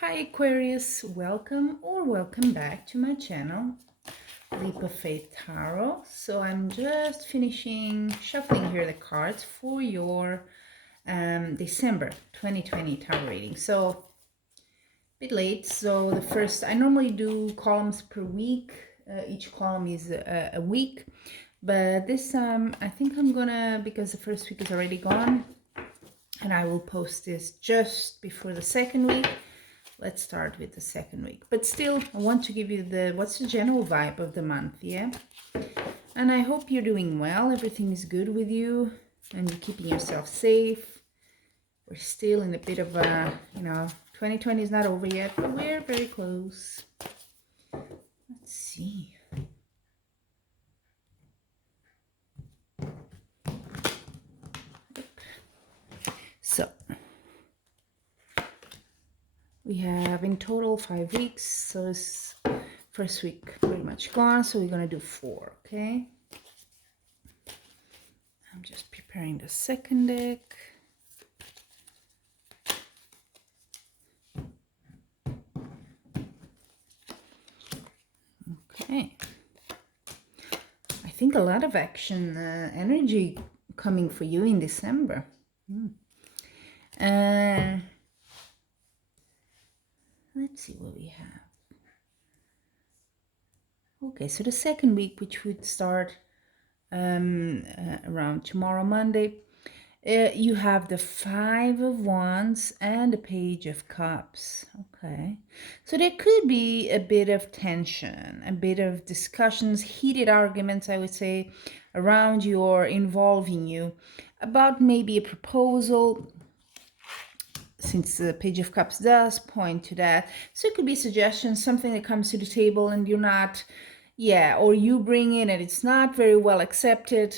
Hi Aquarius, welcome or welcome back to my channel, Leap of Faith Tarot. So I'm just finishing shuffling here the cards for your December 2020 tarot reading. So a bit late. So the first, I normally do columns per week. Each column is a week. But this time I think I'm gonna, because the first week is already gone, and I will post this just before the second week. Let's start with the second week. But still, I want to give you what's the general vibe of the month, yeah? And I hope you're doing well. Everything is good with you and you're keeping yourself safe. We're still in a bit of a, 2020 is not over yet, but we're very close. Let's see. So, we have in total 5 weeks. So this first week pretty much gone. So we're going to do 4, okay? I'm just preparing the second deck. Okay. I think a lot of action energy coming for you in December. Let's see what we have. Okay, so the second week, which would start around tomorrow, Monday, you have the 5 of Wands and the Page of Cups. Okay, so there could be a bit of tension, a bit of discussions, heated arguments, I would say, around you or involving you about maybe a proposal, since the Page of Cups does point to that. So it could be suggestions, something that comes to the table and you're not, or you bring in and it's not very well accepted.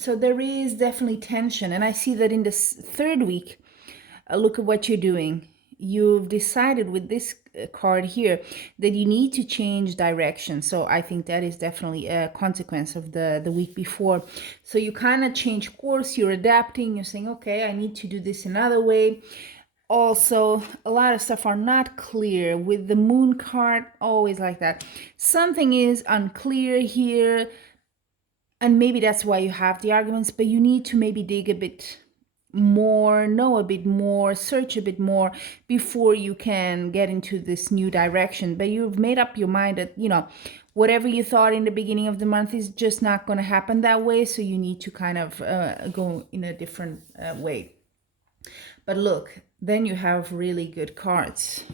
So there is definitely tension. And I see that in this third week, look at what you're doing. You've decided with this card here that you need to change direction. So I think that is definitely a consequence of the week before. So you kind of change course, you're adapting, you're saying, okay, I need to do this another way. Also, a lot of stuff are not clear with the moon card, always like that. Something is unclear here, and maybe that's why you have the arguments, but you need to maybe dig a bit more, know a bit more, search a bit more before you can get into this new direction. But you've made up your mind that, whatever you thought in the beginning of the month is just not going to happen that way. So you need to kind of go in a different way. But look, then you have really good cards.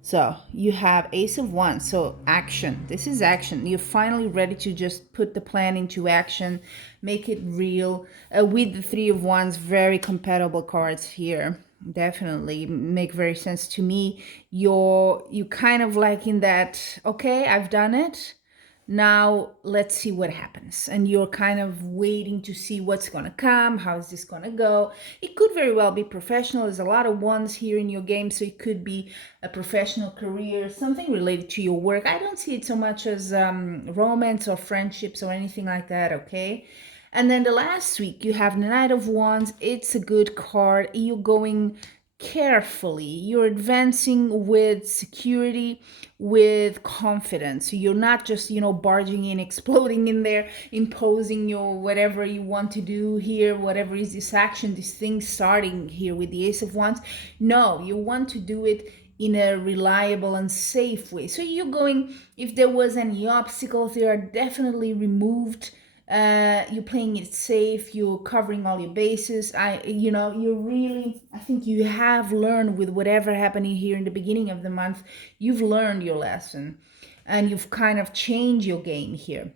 So you have Ace of Wands, so action. This is action. You're finally ready to just put the plan into action, make it real. With the Three of Wands, very compatible cards here. Definitely make very sense to me. You kind of like in that, okay, I've done it. Now let's see what happens. And you're kind of waiting to see what's going to come. How is this going to go? It could very well be professional. There's a lot of ones here in your game. So it could be a professional career, something related to your work. I don't see it so much as romance or friendships or anything like that. Okay. And then the last week you have the Knight of Wands. It's a good card. You're going carefully, you're advancing with security, with confidence. You're not just, barging in, exploding in there, imposing your whatever you want to do here, whatever is this action, this thing starting here with the Ace of Wands. No, you want to do it in a reliable and safe way. So you're going, if there was any obstacles, they are definitely removed. You're playing it safe, you're covering all your bases. I think you have learned with whatever happening here in the beginning of the month. You've learned your lesson and you've kind of changed your game here.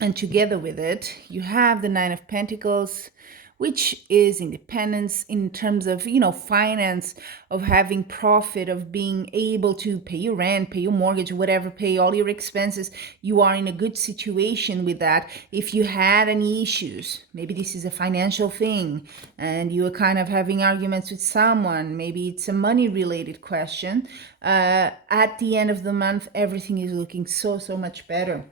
And together with it, you have the Nine of Pentacles, which is independence in terms of, finance, of having profit, of being able to pay your rent, pay your mortgage, whatever, pay all your expenses. You are in a good situation with that. If you had any issues, maybe this is a financial thing and you are kind of having arguments with someone, maybe it's a money related question. At the end of the month, everything is looking so much better.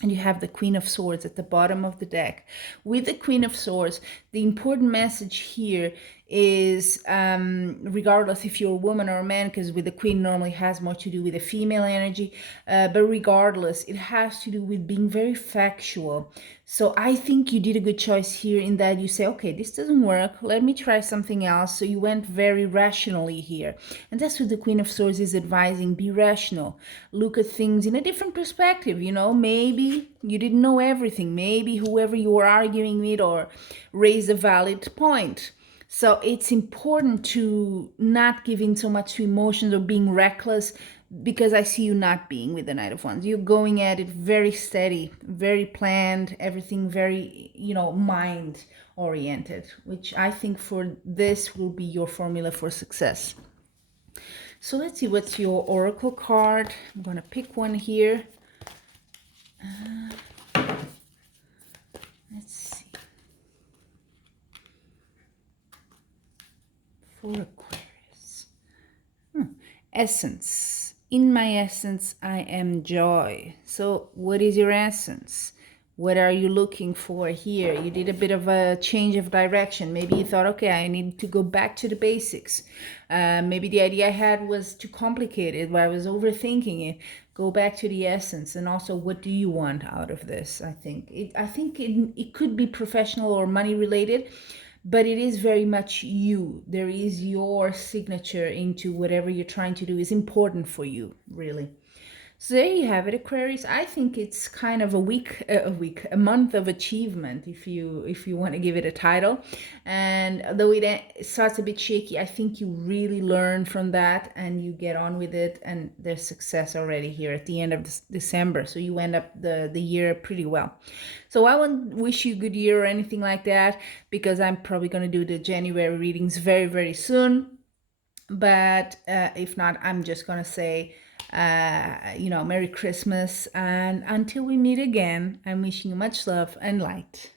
And you have the Queen of Swords at the bottom of the deck. With the Queen of Swords, The important message here is, regardless if you're a woman or a man, because with the queen normally has more to do with the female energy, but regardless, it has to do with being very factual. So I think you did a good choice here in that you say, okay, this doesn't work, let me try something else. So you went very rationally here, and that's what the Queen of Swords is advising. Be rational, look at things in a different perspective. Maybe you didn't know everything, maybe whoever you were arguing with or raised a valid point. So it's important to not give in so much to emotions or being reckless, because I see you not being with the Knight of Wands. You're going at it very steady, very planned, everything very, mind oriented, which I think for this will be your formula for success. So let's see what's your oracle card. I'm going to pick one here. Let's see. For Aquarius. Essence. In my essence, I am joy. So what is your essence? What are you looking for here? You did a bit of a change of direction. Maybe you thought, okay, I need to go back to the basics. Maybe the idea I had was too complicated, but I was overthinking it. Go back to the essence. And also, what do you want out of this? I think it could be professional or money related, but it is very much you. There is your signature into whatever you're trying to do is important for you, really. So there you have it, Aquarius. I think it's kind of a month of achievement, if you want to give it a title. And though it starts a bit shaky, I think you really learn from that and you get on with it. And there's success already here at the end of December. So you end up the year pretty well. So I won't wish you a good year or anything like that, because I'm probably going to do the January readings very, very soon. But if not, I'm just going to say, Merry Christmas, and until we meet again, I'm wishing you much love and light.